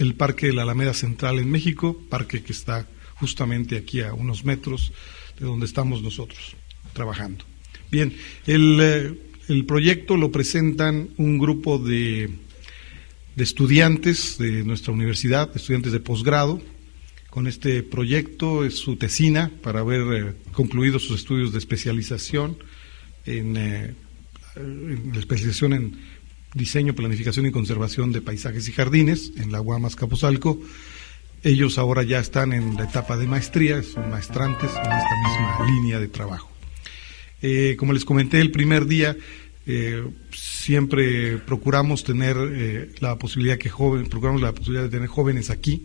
del Parque de la Alameda Central en México, parque que está justamente aquí a unos metros de donde estamos nosotros trabajando. Bien, el proyecto lo presentan un grupo de estudiantes de nuestra universidad, estudiantes de posgrado. Con este proyecto es su tesina para haber concluido sus estudios de especialización en la especialización en diseño, planificación y conservación de paisajes y jardines en la UAM Azcapotzalco. Ellos ahora ya están en la etapa de maestría, son maestrantes en esta misma línea de trabajo. Como les comenté el primer día, siempre procuramos tener la posibilidad de tener jóvenes aquí,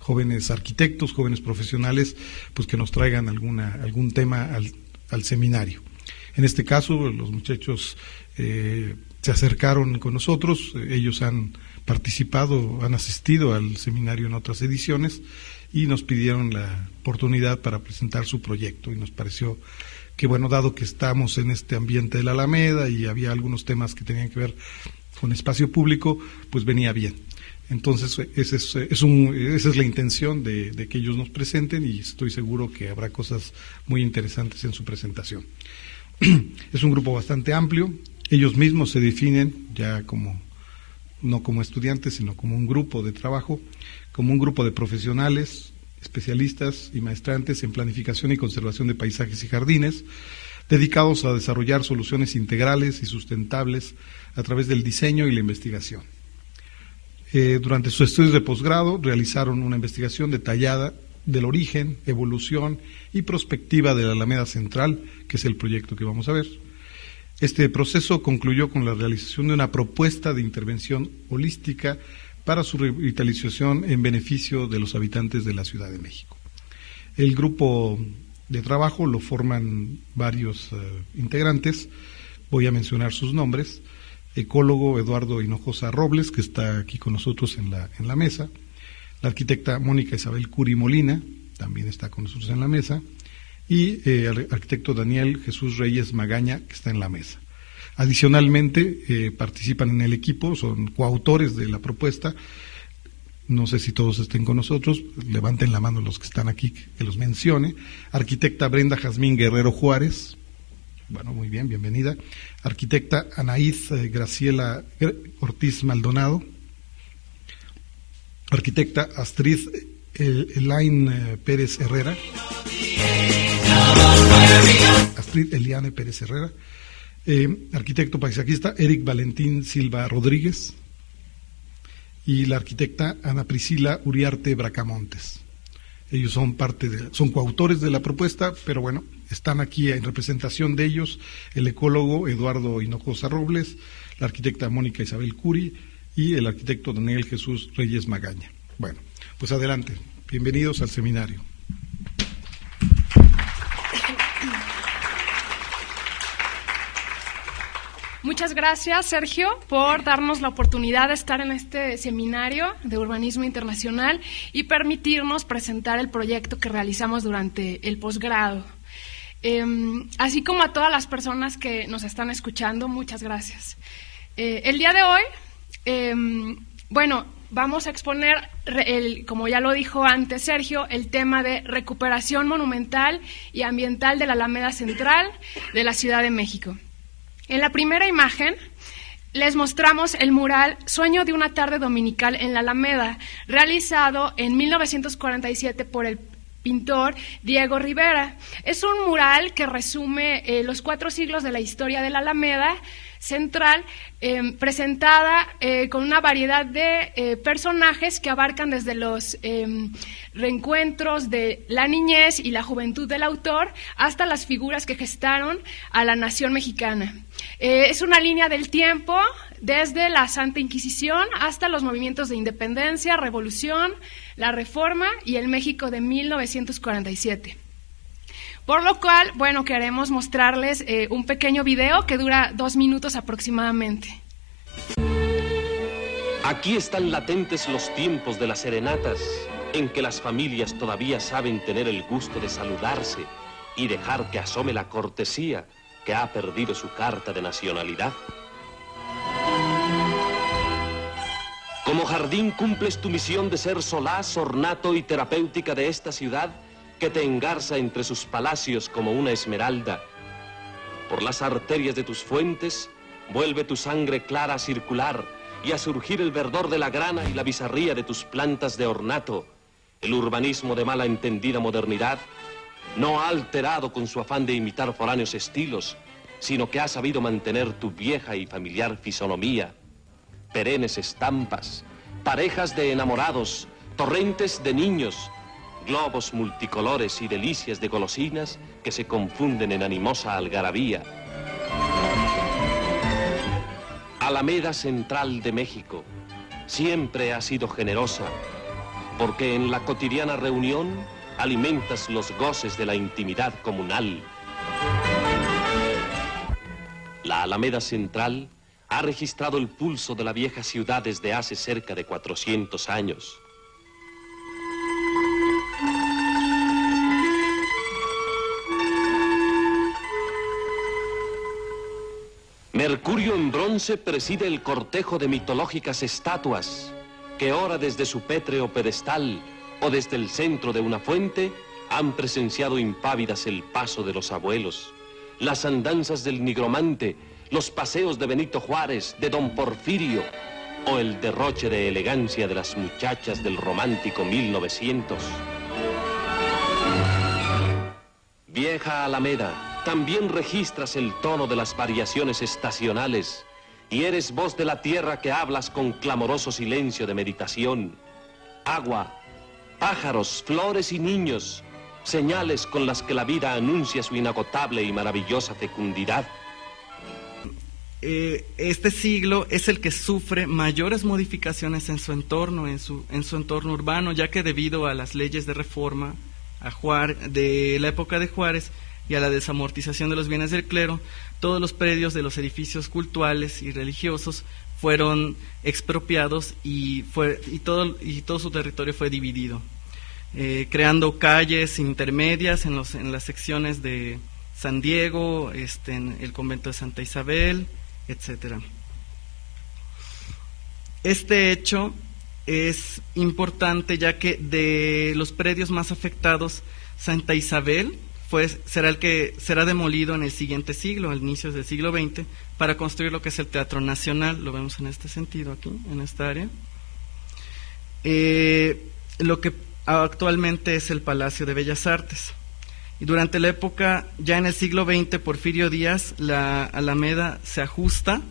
jóvenes arquitectos, jóvenes profesionales, pues que nos traigan algún tema al seminario. En este caso, los muchachos se acercaron con nosotros, ellos han participado, han asistido al seminario en otras ediciones y nos pidieron la oportunidad para presentar su proyecto, y nos pareció que, bueno, dado que estamos en este ambiente de la Alameda y había algunos temas que tenían que ver con espacio público, pues venía bien. Entonces, esa es la intención de que ellos nos presenten, y estoy seguro que habrá cosas muy interesantes en su presentación. Es un grupo bastante amplio, ellos mismos se definen ya no como estudiantes, sino como un grupo de trabajo, como un grupo de profesionales, especialistas y maestrantes en planificación y conservación de paisajes y jardines, dedicados a desarrollar soluciones integrales y sustentables a través del diseño y la investigación. Durante sus estudios de posgrado realizaron una investigación detallada del origen, evolución y prospectiva de la Alameda Central, que es el proyecto que vamos a ver. Este proceso concluyó con la realización de una propuesta de intervención holística para su revitalización en beneficio de los habitantes de la Ciudad de México. El grupo de trabajo lo forman varios integrantes, voy a mencionar sus nombres: ecólogo Eduardo Hinojosa Robles, que está aquí con nosotros en la mesa; la arquitecta Mónica Isabel Curi Molina, también está con nosotros en la mesa; y el arquitecto Daniel Jesús Reyes Magaña, que está en la mesa. Adicionalmente, participan en el equipo, son coautores de la propuesta. No sé si todos estén con nosotros, levanten la mano los que están aquí, que los mencione. Arquitecta Brenda Jazmín Guerrero Juárez, bueno, muy bien, bienvenida. Arquitecta Anaíz Graciela Ortiz Maldonado. Arquitecta Astrid Elaine Pérez Herrera. Astrid Eliane Pérez Herrera. Arquitecto paisajista Eric Valentín Silva Rodríguez, y la arquitecta Ana Priscila Uriarte Bracamontes. Ellos son son coautores de la propuesta, pero bueno, están aquí en representación de ellos el ecólogo Eduardo Hinojosa Robles, la arquitecta Mónica Isabel Curi y el arquitecto Daniel Jesús Reyes Magaña. Bueno, pues adelante, bienvenidos al seminario. Muchas gracias, Sergio, por darnos la oportunidad de estar en este seminario de urbanismo internacional y permitirnos presentar el proyecto que realizamos durante el posgrado. Así como a todas las personas que nos están escuchando, muchas gracias. El día de hoy, vamos a exponer, como ya lo dijo antes Sergio, el tema de recuperación monumental y ambiental de la Alameda Central de la Ciudad de México. En la primera imagen les mostramos el mural Sueño de una tarde dominical en la Alameda, realizado en 1947 por el pintor Diego Rivera. Es un mural que resume los 4 siglos de la historia de la Alameda Central, presentada con una variedad de personajes que abarcan desde los reencuentros de la niñez y la juventud del autor hasta las figuras que gestaron a la nación mexicana. Es una línea del tiempo desde la Santa Inquisición hasta los movimientos de independencia, revolución, la Reforma y el México de 1947. Por lo cual, bueno, queremos mostrarles un pequeño video que dura 2 minutos aproximadamente. Aquí están latentes los tiempos de las serenatas, en que las familias todavía saben tener el gusto de saludarse y dejar que asome la cortesía que ha perdido su carta de nacionalidad. Como jardín cumples tu misión de ser solaz, ornato y terapéutica de esta ciudad, que te engarza entre sus palacios como una esmeralda. Por las arterias de tus fuentes, vuelve tu sangre clara a circular y a surgir el verdor de la grana y la bizarría de tus plantas de ornato. El urbanismo de mala entendida modernidad no ha alterado con su afán de imitar foráneos estilos, sino que ha sabido mantener tu vieja y familiar fisonomía. Perennes estampas, parejas de enamorados, torrentes de niños, globos multicolores y delicias de golosinas que se confunden en animosa algarabía. Alameda Central de México siempre ha sido generosa, porque en la cotidiana reunión alimentas los goces de la intimidad comunal. La Alameda Central ha registrado el pulso de la vieja ciudad desde hace cerca de 400 años. Mercurio en bronce preside el cortejo de mitológicas estatuas que ora desde su pétreo pedestal o desde el centro de una fuente han presenciado impávidas el paso de los abuelos, las andanzas del nigromante, los paseos de Benito Juárez, de Don Porfirio o el derroche de elegancia de las muchachas del romántico 1900. Vieja Alameda, también registras el tono de las variaciones estacionales y eres voz de la tierra que hablas con clamoroso silencio de meditación. Agua, pájaros, flores y niños, señales con las que la vida anuncia su inagotable y maravillosa fecundidad. Este siglo es el que sufre mayores modificaciones en su entorno, en su entorno urbano, ya que debido a las leyes de reforma de la época de Juárez y a la desamortización de los bienes del clero, todos los predios de los edificios cultuales y religiosos fueron expropiados y todo su territorio fue dividido, creando calles intermedias en las secciones de San Diego, en el convento de Santa Isabel, etcétera. Este hecho es importante ya que de los predios más afectados, Santa Isabel será el que será demolido en el siguiente siglo, al inicio del siglo XX, para construir lo que es el Teatro Nacional. Lo vemos en este sentido aquí, en esta área. Lo que actualmente es el Palacio de Bellas Artes. Y durante la época, ya en el siglo XX, Porfirio Díaz, la Alameda se ajusta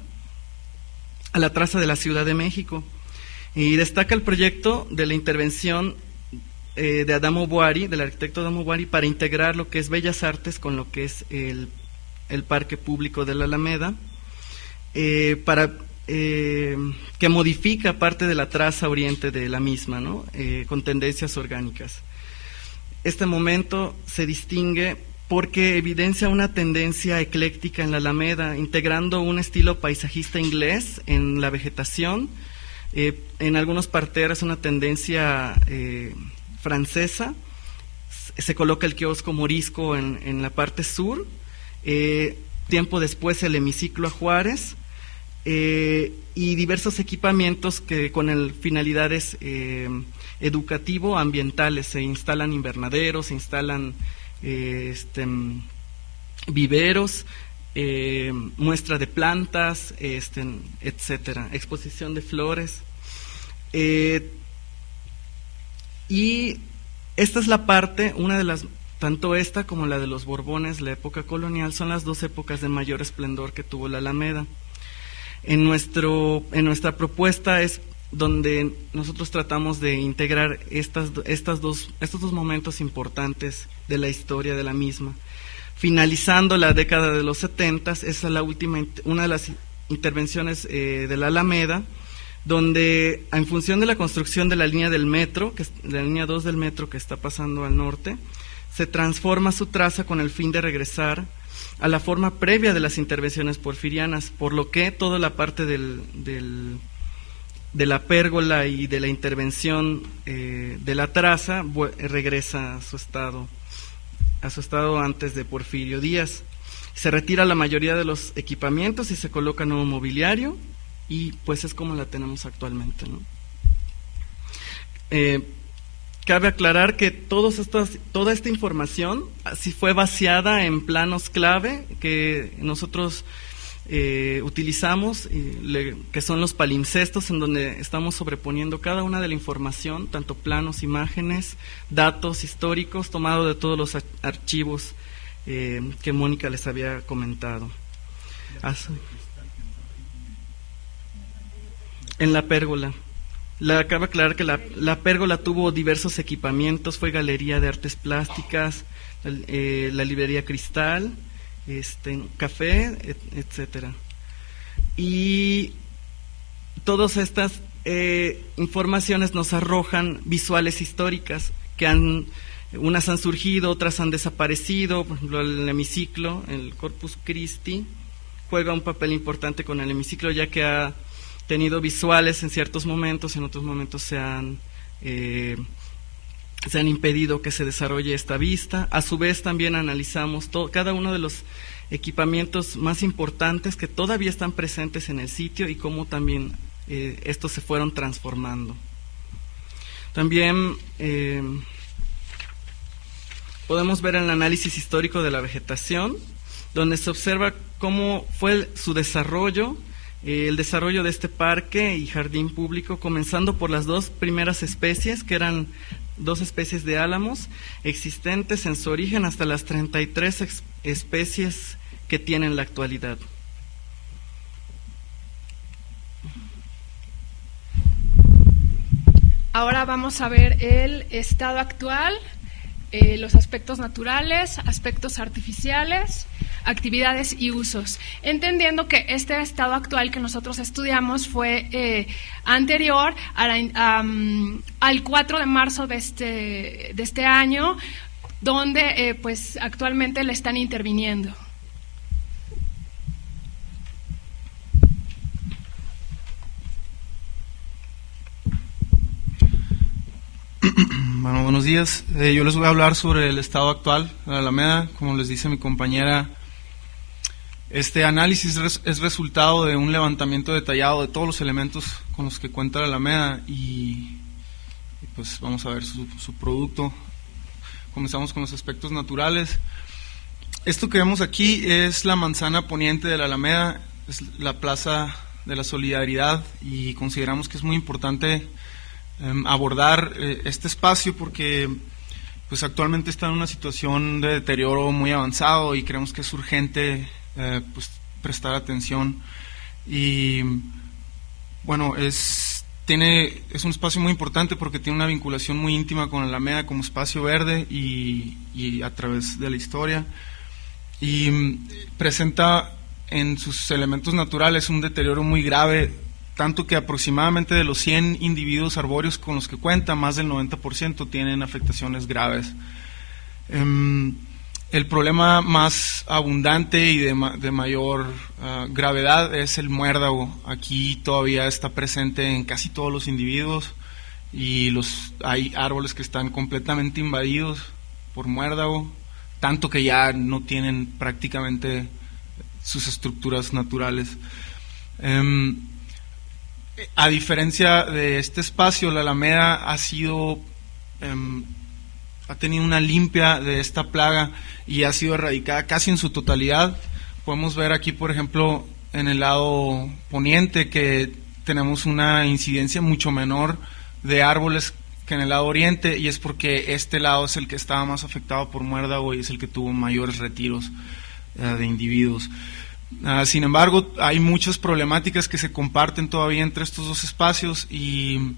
a la traza de la Ciudad de México. Y destaca el proyecto de la intervención de Adamo Boari, del arquitecto Adamo Boari, para integrar lo que es Bellas Artes con lo que es el parque público de la Alameda, que modifica parte de la traza oriente de la misma, ¿no? Con tendencias orgánicas. Este momento se distingue porque evidencia una tendencia ecléctica en la Alameda, integrando un estilo paisajista inglés en la vegetación, en algunos parterres una tendencia francesa. Se coloca el kiosco morisco en la parte sur, tiempo después el hemiciclo a Juárez, y diversos equipamientos que con finalidades educativo-ambientales. Se instalan invernaderos, se instalan viveros, muestra de plantas, etcétera, exposición de flores. Y esta es la parte, una de las, tanto esta como la de los Borbones, la época colonial, son las dos épocas de mayor esplendor que tuvo la Alameda. En nuestra propuesta es donde nosotros tratamos de integrar estos dos momentos importantes de la historia de la misma. Finalizando la década de los 70, esa es la última, una de las intervenciones de la Alameda, donde en función de la construcción de la línea del metro, la línea 2 del metro que está pasando al norte, se transforma su traza con el fin de regresar a la forma previa de las intervenciones porfirianas, por lo que toda la parte de la pérgola y de la intervención de la traza regresa a su estado antes de Porfirio Díaz. Se retira la mayoría de los equipamientos y se coloca nuevo mobiliario, y pues es como la tenemos actualmente, ¿no? Cabe aclarar que toda esta información sí fue vaciada en planos clave que nosotros utilizamos, que son los palimpsestos, en donde estamos sobreponiendo cada una de la información, tanto planos, imágenes, datos históricos, tomado de todos los archivos que Mónica les había comentado. En la pérgola. Cabe aclarar que la pérgola tuvo diversos equipamientos, fue galería de artes plásticas, la librería Cristal, café, etcétera. Y todas estas informaciones nos arrojan visuales históricas que unas han surgido, otras han desaparecido. Por ejemplo, el hemiciclo, el Corpus Christi, juega un papel importante con el hemiciclo, ya que ha tenido visuales en ciertos momentos, en otros momentos se han impedido que se desarrolle esta vista. A su vez también analizamos cada uno de los equipamientos más importantes que todavía están presentes en el sitio y cómo también estos se fueron transformando. También podemos ver el análisis histórico de la vegetación, donde se observa cómo fue su desarrollo, el desarrollo de este parque y jardín público, comenzando por las dos primeras especies, que eran 2 especies de álamos existentes en su origen, hasta las 33 especies que tiene en la actualidad. Ahora vamos a ver el estado actual, los aspectos naturales, aspectos artificiales, actividades y usos, entendiendo que este estado actual que nosotros estudiamos fue anterior al 4 de marzo de este año, donde pues actualmente le están interviniendo. Bueno, buenos días. Yo les voy a hablar sobre el estado actual de la Alameda. Como les dice mi compañera, este análisis es resultado de un levantamiento detallado de todos los elementos con los que cuenta la Alameda y pues vamos a ver su producto. Comenzamos con los aspectos naturales. Esto que vemos aquí es la manzana poniente de la Alameda, es la Plaza de la Solidaridad, y consideramos que es muy importante abordar este espacio porque pues actualmente está en una situación de deterioro muy avanzado y creemos que es urgente pues prestar atención. Y bueno, es un espacio muy importante porque tiene una vinculación muy íntima con la Alameda como espacio verde y a través de la historia, y presenta en sus elementos naturales un deterioro muy grave, tanto que aproximadamente de los 100 individuos arbóreos con los que cuenta, más del 90% tienen afectaciones graves. El problema más abundante y de mayor gravedad es el muérdago. Aquí todavía está presente en casi todos los individuos y hay árboles que están completamente invadidos por muérdago, tanto que ya no tienen prácticamente sus estructuras naturales. A diferencia de este espacio, la Alameda ha tenido una limpia de esta plaga y ha sido erradicada casi en su totalidad. Podemos ver aquí, por ejemplo, en el lado poniente que tenemos una incidencia mucho menor de árboles que en el lado oriente, y es porque este lado es el que estaba más afectado por muérdago y es el que tuvo mayores retiros de individuos. Sin embargo, hay muchas problemáticas que se comparten todavía entre estos dos espacios y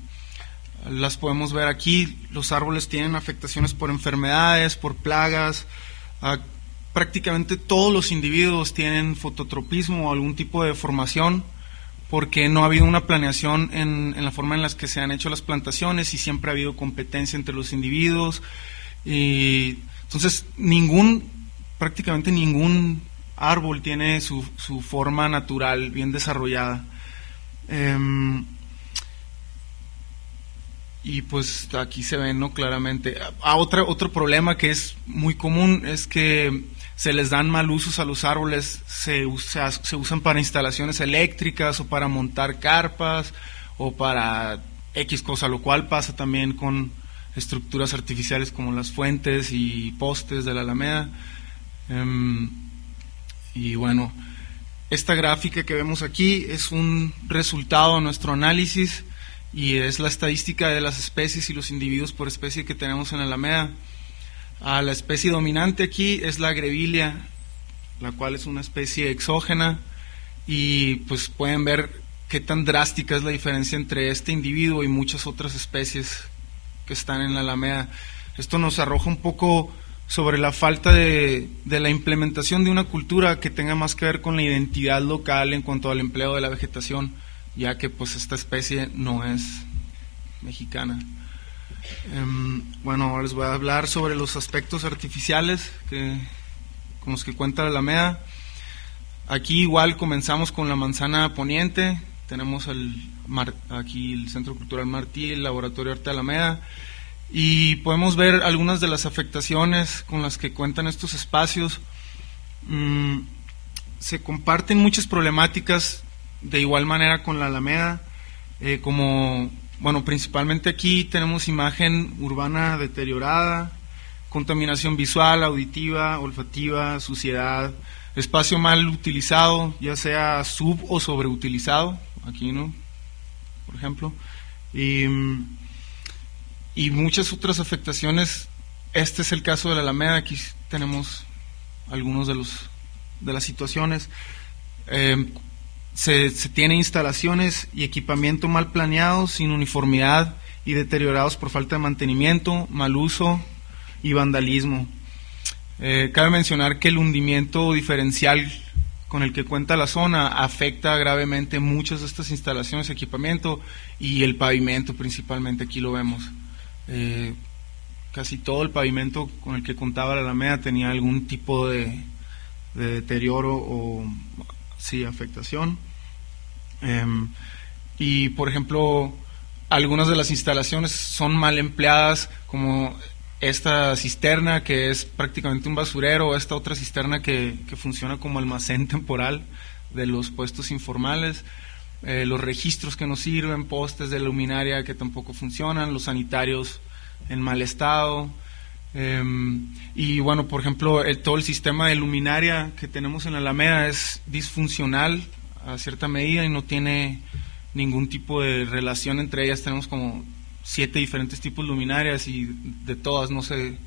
las podemos ver aquí. Los árboles tienen afectaciones por enfermedades, por plagas. Prácticamente todos los individuos tienen fototropismo o algún tipo de deformación porque no ha habido una planeación en la forma en la que se han hecho las plantaciones y siempre ha habido competencia entre los individuos. Y entonces prácticamente ningún árbol tiene su forma natural bien desarrollada. Y pues aquí se ve, ¿no?, claramente. Otro problema que es muy común es que se les dan mal usos a los árboles, se usan para instalaciones eléctricas o para montar carpas o para X cosa, lo cual pasa también con estructuras artificiales como las fuentes y postes de la Alameda. Y bueno, esta gráfica que vemos aquí es un resultado de nuestro análisis y es la estadística de las especies y los individuos por especie que tenemos en la Alameda. La especie dominante aquí es la Grevillea, la cual es una especie exógena, y pues pueden ver qué tan drástica es la diferencia entre este individuo y muchas otras especies que están en la Alameda. Esto nos arroja un poco sobre la falta de la implementación de una cultura que tenga más que ver con la identidad local en cuanto al empleo de la vegetación, ya que pues esta especie no es mexicana. Bueno, ahora les voy a hablar sobre los aspectos artificiales con los que cuenta la Alameda. Aquí igual comenzamos con la manzana poniente, tenemos aquí el Centro Cultural Martí, el Laboratorio Arte Alameda, y podemos ver algunas de las afectaciones con las que cuentan estos espacios. Se comparten muchas problemáticas de igual manera con la Alameda, principalmente aquí tenemos imagen urbana deteriorada, contaminación visual, auditiva, olfativa, suciedad, espacio mal utilizado, ya sea sub o sobreutilizado, aquí, ¿no?, por ejemplo, y muchas otras afectaciones. Este es el caso de la Alameda. Aquí tenemos algunos de las situaciones. Se tiene instalaciones y equipamiento mal planeados, sin uniformidad y deteriorados por falta de mantenimiento, mal uso y vandalismo. Cabe mencionar que el hundimiento diferencial con el que cuenta la zona afecta gravemente muchas de estas instalaciones y equipamiento, y el pavimento principalmente, aquí lo vemos. Casi todo el pavimento con el que contaba la Alameda tenía algún tipo de deterioro o afectación. Y por ejemplo, algunas de las instalaciones son mal empleadas, como esta cisterna que es prácticamente un basurero, esta otra cisterna que funciona como almacén temporal de los puestos informales, los registros que no sirven, postes de luminaria que tampoco funcionan, los sanitarios en mal estado. Y bueno, por ejemplo, todo el sistema de luminaria que tenemos en la Alameda es disfuncional a cierta medida y no tiene ningún tipo de relación entre ellas. Tenemos como 7 diferentes tipos de luminarias y de todas no se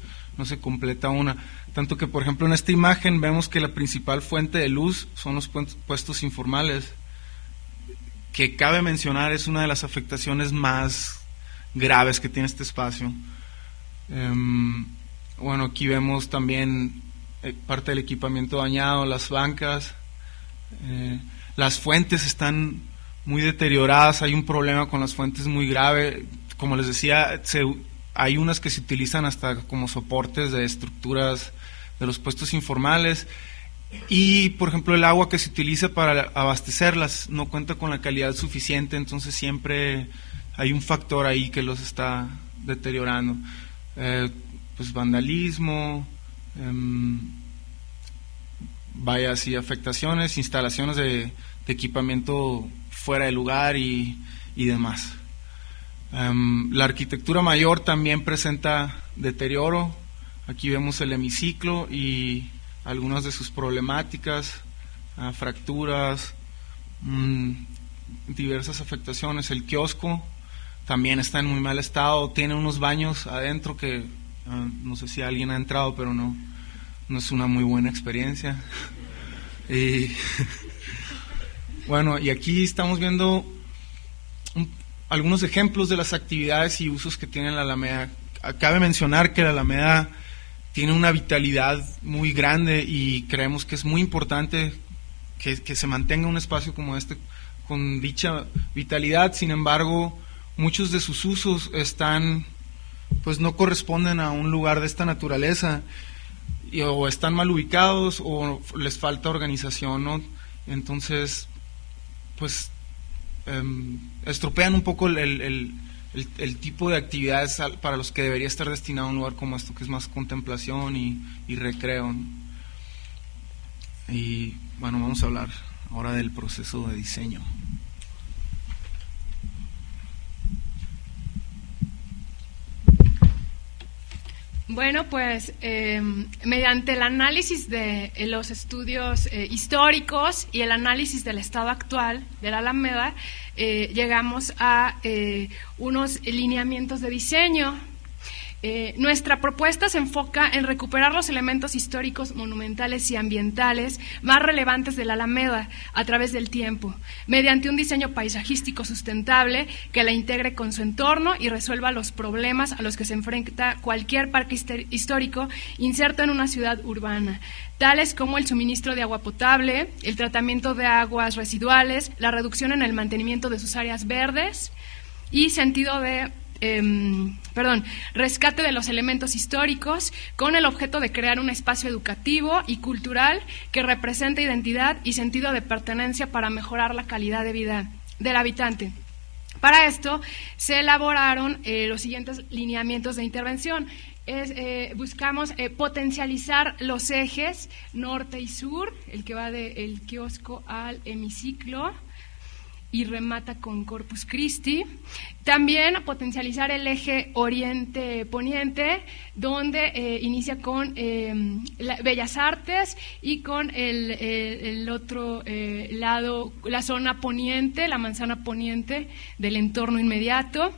completa una. Tanto que, por ejemplo, en esta imagen vemos que la principal fuente de luz son los puestos informales, que cabe mencionar es una de las afectaciones más graves que tiene este espacio. Bueno, aquí vemos también parte del equipamiento dañado, las bancas, las fuentes están muy deterioradas, hay un problema con las fuentes muy grave. Como les decía, hay unas que se utilizan hasta como soportes de estructuras de los puestos informales, y por ejemplo el agua que se utiliza para abastecerlas no cuenta con la calidad suficiente, entonces siempre hay un factor ahí que los está deteriorando. Pues vandalismo, afectaciones, instalaciones de equipamiento fuera de lugar y demás. La arquitectura mayor también presenta deterioro. Aquí vemos el hemiciclo y algunas de sus problemáticas, fracturas, diversas afectaciones. El kiosco también está en muy mal estado, tiene unos baños adentro que no sé si alguien ha entrado, pero no es una muy buena experiencia. Y bueno, y aquí estamos viendo algunos ejemplos de las actividades y usos que tiene la Alameda. Cabe mencionar que la Alameda tiene una vitalidad muy grande y creemos que es muy importante que se mantenga un espacio como este con dicha vitalidad. Sin embargo, muchos de sus usos pues no corresponden a un lugar de esta naturaleza, o están mal ubicados o les falta organización, ¿no? Entonces, pues estropean un poco el tipo de actividades para los que debería estar destinado a un lugar como esto, que es más contemplación y recreo, ¿no? Y bueno, vamos a hablar ahora del proceso de diseño. Bueno, pues mediante el análisis de los estudios históricos y el análisis del estado actual de la Alameda, llegamos a unos lineamientos de diseño. Nuestra propuesta se enfoca en recuperar los elementos históricos, monumentales y ambientales más relevantes de la Alameda a través del tiempo, mediante un diseño paisajístico sustentable que la integre con su entorno y resuelva los problemas a los que se enfrenta cualquier parque histórico inserto en una ciudad urbana, tales como el suministro de agua potable, el tratamiento de aguas residuales, la reducción en el mantenimiento de sus áreas verdes y rescate de los elementos históricos con el objeto de crear un espacio educativo y cultural que represente identidad y sentido de pertenencia para mejorar la calidad de vida del habitante. Para esto se elaboraron los siguientes lineamientos de intervención. Buscamos potencializar los ejes norte y sur, el que va del kiosco al hemiciclo y remata con Corpus Christi. También potencializar el eje oriente-poniente, donde inicia con Bellas Artes y con el otro lado, la zona poniente, la manzana poniente del entorno inmediato.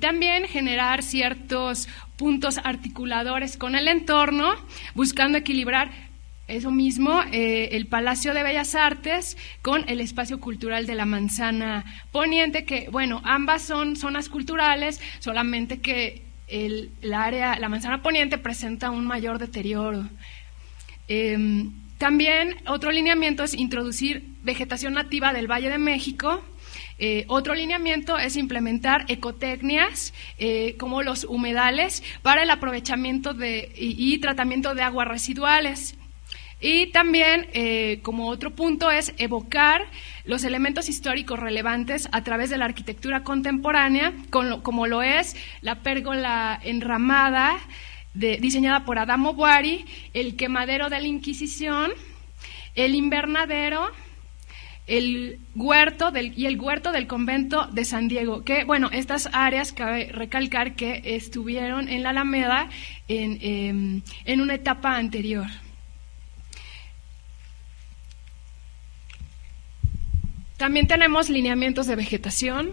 También generar ciertos puntos articuladores con el entorno, buscando equilibrar eso mismo, el Palacio de Bellas Artes con el espacio cultural de la Manzana Poniente, que, bueno, ambas son zonas culturales, solamente que la Manzana Poniente presenta un mayor deterioro. También otro lineamiento es introducir vegetación nativa del Valle de México. Otro lineamiento es implementar ecotecnias como los humedales para el aprovechamiento y tratamiento de aguas residuales. Y también, como otro punto, es evocar los elementos históricos relevantes a través de la arquitectura contemporánea, como lo es la pérgola enramada diseñada por Adamo Boari, el quemadero de la Inquisición, el invernadero, el huerto y el huerto del convento de San Diego, que, bueno, estas áreas cabe recalcar que estuvieron en la Alameda en una etapa anterior. También tenemos lineamientos de vegetación.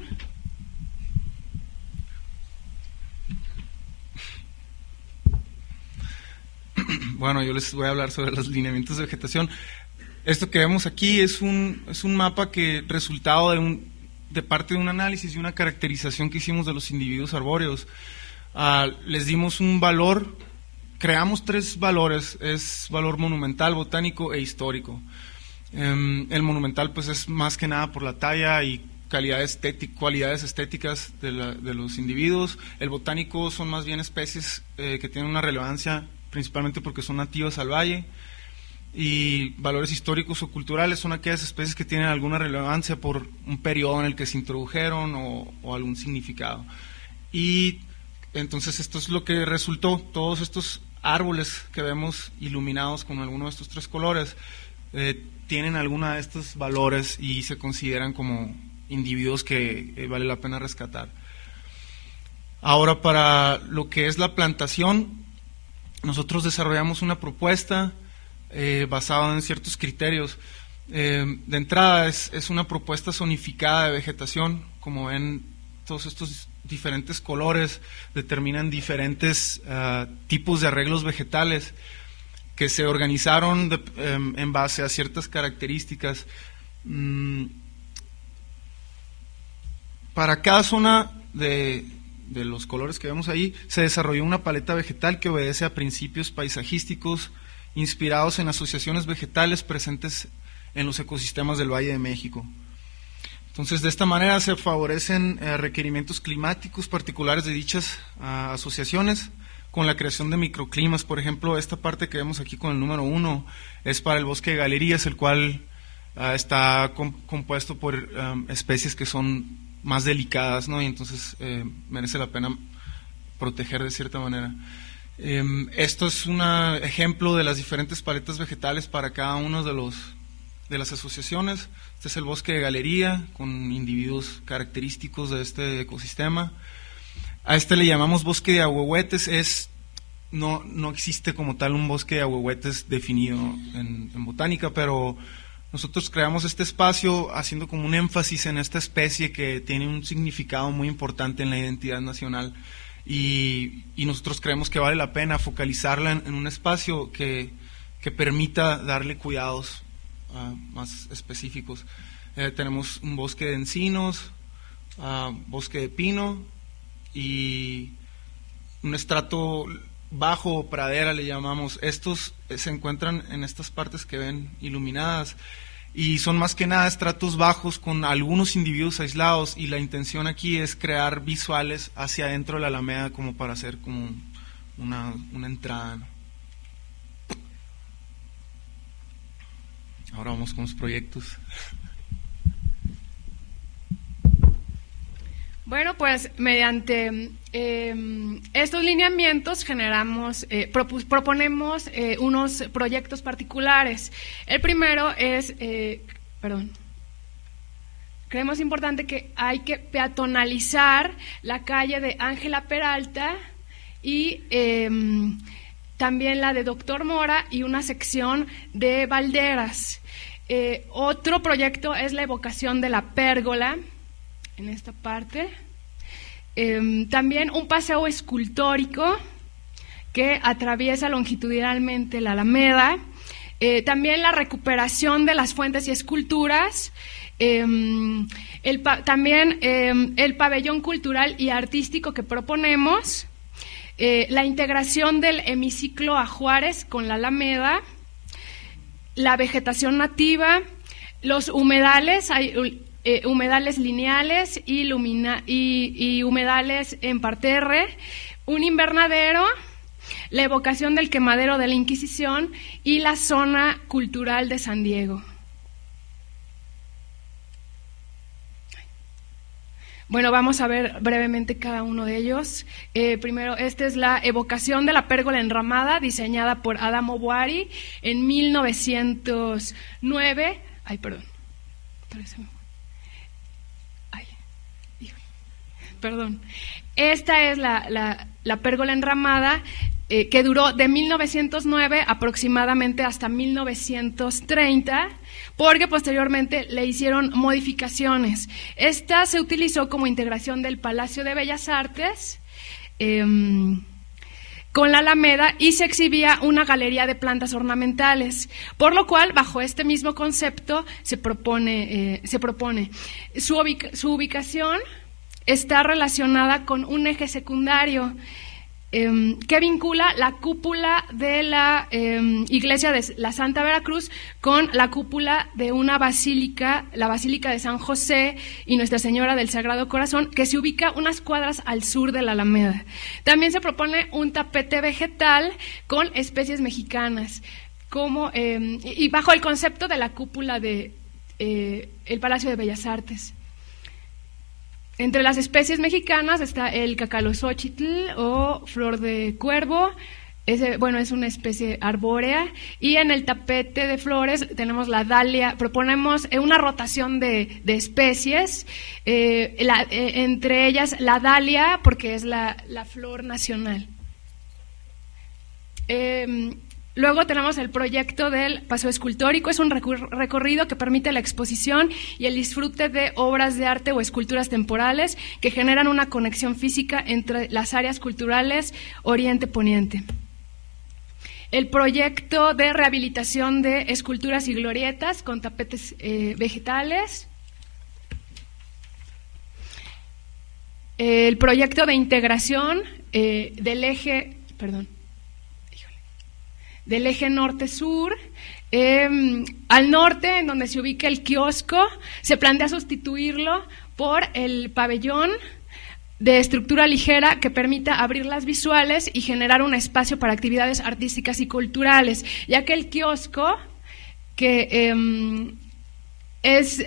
Bueno, yo les voy a hablar sobre los lineamientos de vegetación. Esto que vemos aquí es un mapa que resultado de parte de un análisis y una caracterización que hicimos de los individuos arbóreos. Les dimos un valor, creamos 3 valores, es valor monumental, botánico e histórico. El monumental pues es más que nada por la talla y cualidades estéticas de los individuos. El botánico son más bien especies que tienen una relevancia principalmente porque son nativas al valle, y valores históricos o culturales son aquellas especies que tienen alguna relevancia por un periodo en el que se introdujeron o algún significado. Y entonces esto es lo que resultó, todos estos árboles que vemos iluminados con alguno de estos 3 colores tienen alguno de estos valores y se consideran como individuos que vale la pena rescatar. Ahora, para lo que es la plantación, nosotros desarrollamos una propuesta basada en ciertos criterios. De entrada es una propuesta zonificada de vegetación. Como ven, todos estos diferentes colores determinan diferentes tipos de arreglos vegetales que se organizaron en base a ciertas características. Para cada zona de los colores que vemos ahí, se desarrolló una paleta vegetal que obedece a principios paisajísticos inspirados en asociaciones vegetales presentes en los ecosistemas del Valle de México. Entonces, de esta manera se favorecen requerimientos climáticos particulares de dichas asociaciones con la creación de microclimas. Por ejemplo, esta parte que vemos aquí con el número 1 es para el bosque de galerías, el cual está compuesto por especies que son más delicadas, ¿no? Y entonces merece la pena proteger de cierta manera. Esto es un ejemplo de las diferentes paletas vegetales para cada uno de las asociaciones. Este es el bosque de galería con individuos característicos de este ecosistema. A este le llamamos bosque de ahuehuetes. No existe como tal un bosque de ahuehuetes definido en botánica, pero nosotros creamos este espacio haciendo como un énfasis en esta especie que tiene un significado muy importante en la identidad nacional, y nosotros creemos que vale la pena focalizarla en un espacio que permita darle cuidados más específicos. Tenemos un bosque de encinos, bosque de pino y un estrato bajo o pradera le llamamos. Estos se encuentran en estas partes que ven iluminadas y son más que nada estratos bajos con algunos individuos aislados, y la intención aquí es crear visuales hacia adentro de la alameda como para hacer como una entrada, ¿no? Ahora vamos con los proyectos. Bueno, pues mediante estos lineamientos proponemos unos proyectos particulares. El primero es, creemos importante que hay que peatonalizar la calle de Ángela Peralta y también la de Doctor Mora y una sección de Valderas. Otro proyecto es la evocación de la pérgola, en esta parte. También un paseo escultórico que atraviesa longitudinalmente la Alameda. También la recuperación de las fuentes y esculturas. También el pabellón cultural y artístico que proponemos. La integración del hemiciclo a Juárez con la Alameda. La vegetación nativa. Los humedales, humedales lineales y humedales en parterre, un invernadero, la evocación del quemadero de la Inquisición y la zona cultural de San Diego. Bueno, vamos a ver brevemente cada uno de ellos. Primero, esta es la evocación de la pérgola enramada, diseñada por Adamo Boari en 1909. Esta es la pérgola enramada que duró de 1909 aproximadamente hasta 1930, porque posteriormente le hicieron modificaciones. Esta se utilizó como integración del Palacio de Bellas Artes con la Alameda, y se exhibía una galería de plantas ornamentales, por lo cual, bajo este mismo concepto, se propone su ubicación está relacionada con un eje secundario que vincula la cúpula de la iglesia de la Santa Veracruz con la cúpula de una basílica, la Basílica de San José y Nuestra Señora del Sagrado Corazón, que se ubica unas cuadras al sur de la Alameda. También se propone un tapete vegetal con especies mexicanas, y bajo el concepto de la cúpula de el Palacio de Bellas Artes. Entre las especies mexicanas está el cacalozóchitl o flor de cuervo. Es una especie arbórea. Y en el tapete de flores tenemos la dalia. Proponemos una rotación de especies, entre ellas la dalia, porque es la flor nacional. Luego tenemos el proyecto del Paseo Escultórico, es un recorrido que permite la exposición y el disfrute de obras de arte o esculturas temporales que generan una conexión física entre las áreas culturales Oriente-Poniente. El proyecto de rehabilitación de esculturas y glorietas con tapetes vegetales. El proyecto de integración del eje norte-sur. Al norte, en donde se ubica el kiosco, se plantea sustituirlo por el pabellón de estructura ligera que permita abrir las visuales y generar un espacio para actividades artísticas y culturales, ya que el kiosco que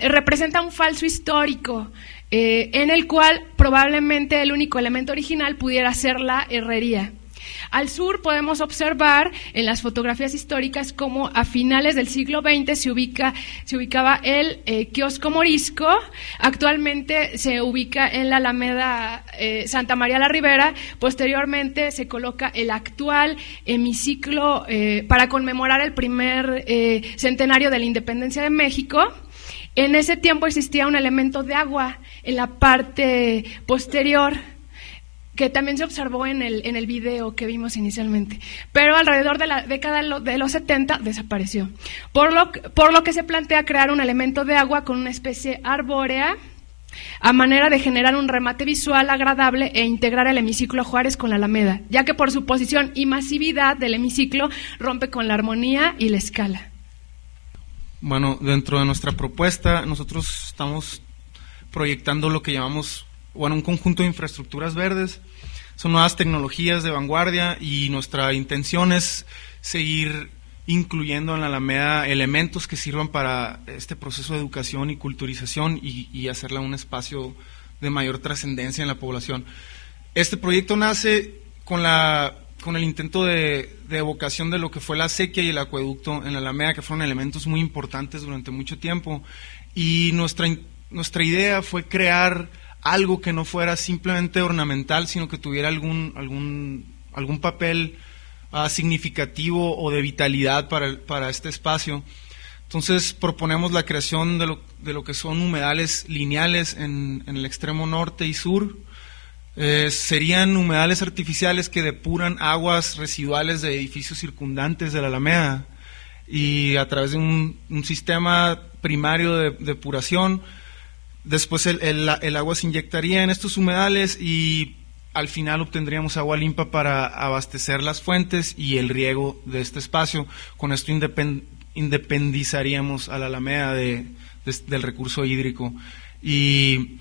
representa un falso histórico en el cual probablemente el único elemento original pudiera ser la herrería. Al sur podemos observar en las fotografías históricas cómo a finales del siglo XX se ubicaba el kiosco morisco. Actualmente se ubica en la Alameda Santa María la Ribera. Posteriormente se coloca el actual hemiciclo para conmemorar el primer centenario de la independencia de México. En ese tiempo existía un elemento de agua en la parte posterior, que también se observó en el video que vimos inicialmente, pero alrededor de la década de los 70 desapareció, por lo que se plantea crear un elemento de agua con una especie arbórea a manera de generar un remate visual agradable e integrar el hemiciclo Juárez con la Alameda, ya que por su posición y masividad del hemiciclo rompe con la armonía y la escala. Bueno, dentro de nuestra propuesta nosotros estamos proyectando lo que llamamos un conjunto de infraestructuras verdes. Son nuevas tecnologías de vanguardia y nuestra intención es seguir incluyendo en la Alameda elementos que sirvan para este proceso de educación y culturización y hacerla un espacio de mayor trascendencia en la población. Este proyecto nace con el intento de evocación de lo que fue la acequia y el acueducto en la Alameda, que fueron elementos muy importantes durante mucho tiempo, y nuestra idea fue crear algo que no fuera simplemente ornamental, sino que tuviera algún papel significativo o de vitalidad para este espacio. Entonces proponemos la creación de lo que son humedales lineales en el extremo norte y sur. Serían humedales artificiales que depuran aguas residuales de edificios circundantes de la Alameda, y a través de un sistema primario de depuración. Después el agua se inyectaría en estos humedales y al final obtendríamos agua limpia para abastecer las fuentes y el riego de este espacio. Con esto independizaríamos a la Alameda del recurso hídrico. Y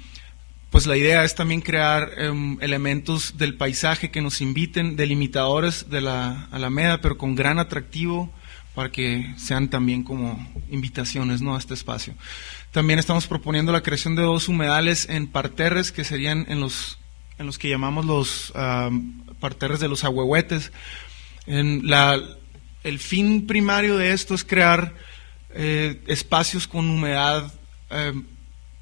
pues la idea es también crear elementos del paisaje que nos inviten, delimitadores de la Alameda, pero con gran atractivo, para que sean también como invitaciones, ¿no?, a este espacio. También estamos proponiendo la creación de 2 humedales en parterres, que serían en los que llamamos los parterres de los ahuehuetes. El fin primario de esto es crear espacios con humedad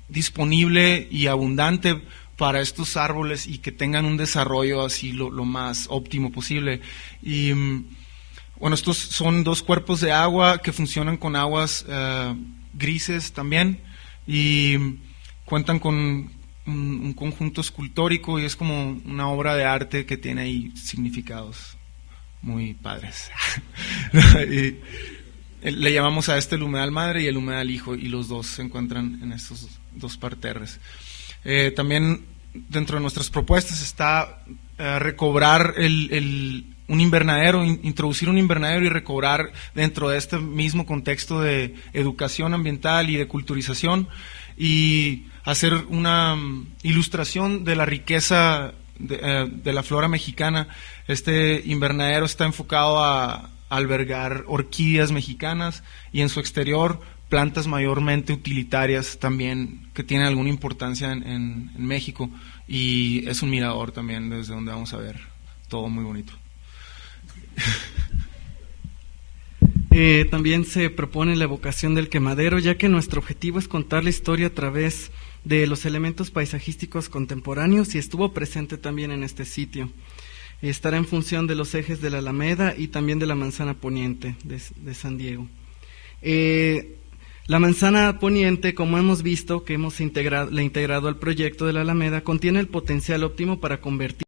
disponible y abundante para estos árboles y que tengan un desarrollo así lo más óptimo posible. Y bueno, estos son 2 cuerpos de agua que funcionan con aguas grises también, y cuentan con un conjunto escultórico, y es como una obra de arte que tiene ahí significados muy padres. Y le llamamos a este el humedal madre y el humedal hijo, y los dos se encuentran en estos 2 parterres. También dentro de nuestras propuestas está recobrar un invernadero, introducir un invernadero y recobrar dentro de este mismo contexto de educación ambiental y de culturización, y hacer una ilustración de la riqueza de la flora mexicana. Este invernadero está enfocado a albergar orquídeas mexicanas y en su exterior plantas mayormente utilitarias también que tienen alguna importancia en México, y es un mirador también desde donde vamos a ver todo muy bonito. También se propone la evocación del quemadero, ya que nuestro objetivo es contar la historia a través de los elementos paisajísticos contemporáneos, y estuvo presente también en este sitio. Estará en función de los ejes de la Alameda y también de la manzana poniente de San Diego. La manzana poniente, como hemos visto, que hemos integrado al proyecto de la Alameda, contiene el potencial óptimo para convertir